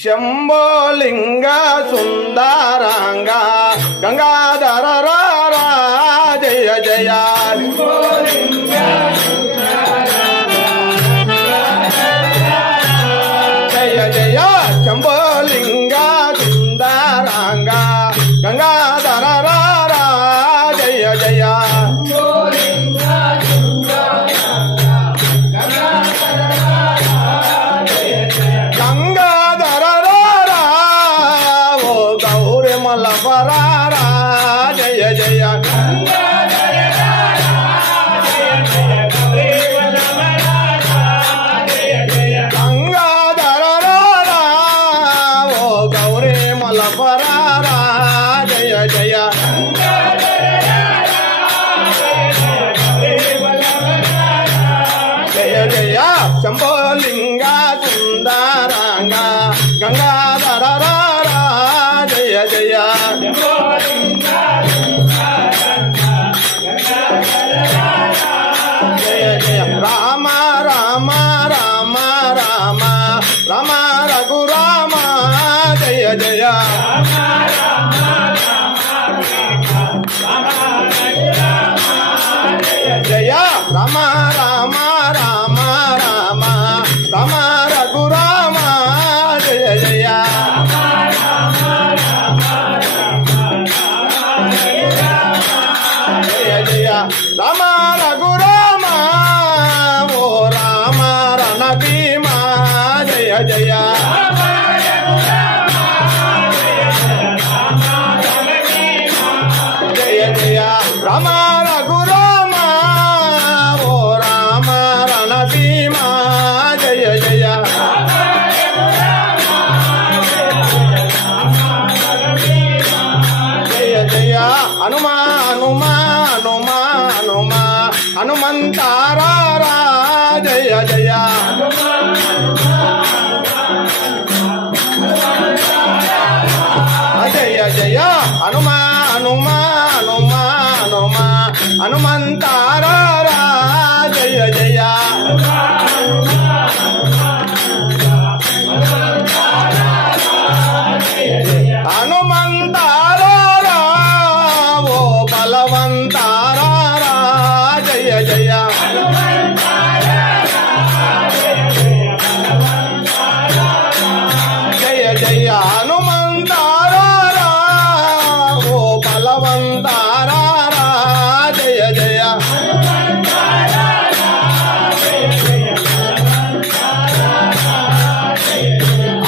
శంభోలింగ సుందరాంగ గంగాధర రారా జయ జయ జయ జయ శంభోలింగ సుందరాంగ గంగాధర రారా జయ జయ గంగాధర రారా ఓ గౌరీ మల్లవరారా జయ జయ గంగాధర రారా ఓ గౌరీ మల్లవరారా జయ జయ జయ జయ శంభోలింగ సుందరాంగ గంగాధర రారా జయ జయ జయ జయ రామ రామ రామ రామ రామ రఘురామ జయ జయ జయ రామ రామ రామ రామ రామ రఘురామ జయ జయ జయ జయ రామ రఘురామ ఓ రామ రణ భీమ జయ జయ జయ జయ రామ రఘురామ ఓ రామ రణ భీమ జయ జయ జయ జయ హనుమా హనుమా హనుమా హనుమా హనుమంతారా జయ జయ జయ జయ హనుమా హనుమా హనుమా హనుమా హనుమంతారా జయ జయ హనుమంతారా ఓ బలవంతారా జయ జయ జయ జయ హనుమంతారా ఓ బలవంతారా జయ జయ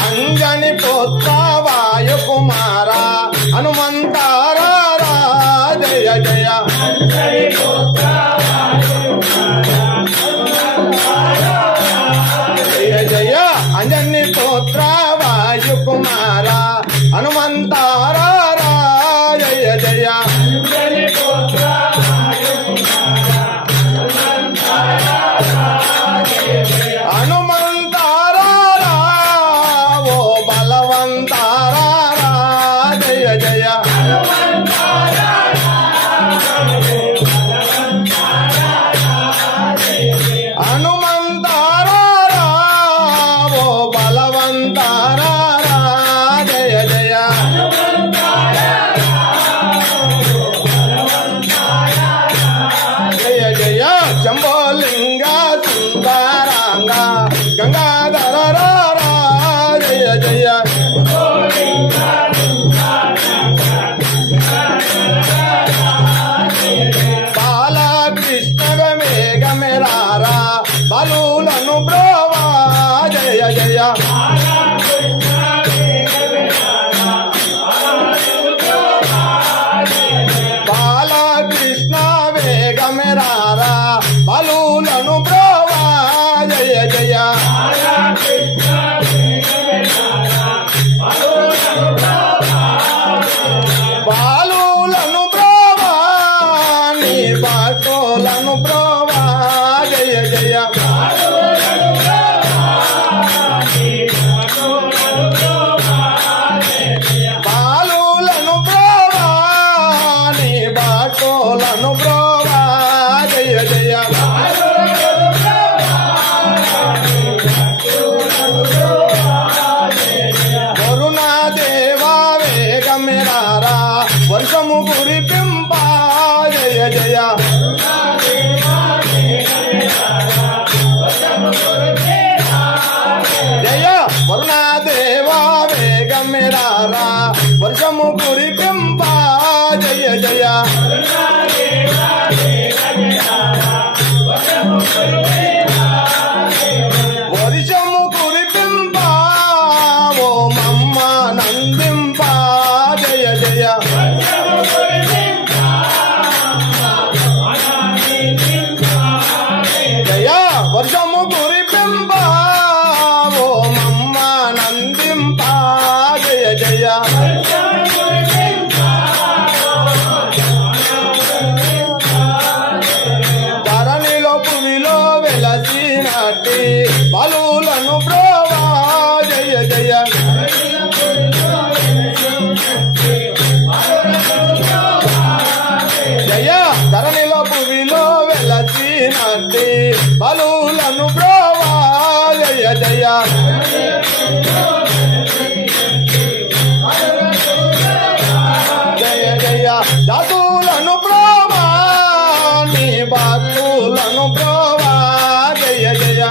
అంజని పుత్ర వాయుకుమార హనుమంతారా జయ జయ జయ జయ అంజని పుత్ర వాయుకుమార హనుమంతారా జయ జయ హనుమంతారా ఓ బలవంతారా జయ జయ హనుమంతారా ఓ బలవంతారా జయ జయ జయ జయ శంభోలింగ సుందరాంగ గంగాధర రారా జయ జయ బాలకృష్ణ మేఘమెరారా బలులను బ్రోవా జయ జయ బాలకృష్ణ వేగమెరారా బలులను బ్రోవా జయ జయ బాలులను బ్రోవా నీ బాటోలను బ్రోవా జయ జయ వర్షము కురిపింప జయ జయ జయ వరుణాదేవా వేగమెరారా వర్షము కురిపింప జయ జయ వర్షము కురిపింప ఓ మమ్మ నందింప జయ జయ జయ వర్షము కురిపింప ఓ మమ్మ నందింప జయ జయ ధరణిలో పువిలో వెలసినట్టి బలులను బ్రోవా జయ జయ జయ ధరణిలో పువిలో వెలసినట్టి బలులను బ్రోవా జయ జయ జయ జయ జాతులను బ్రోవా నీ భక్తులను బ్రోవా జయ జయ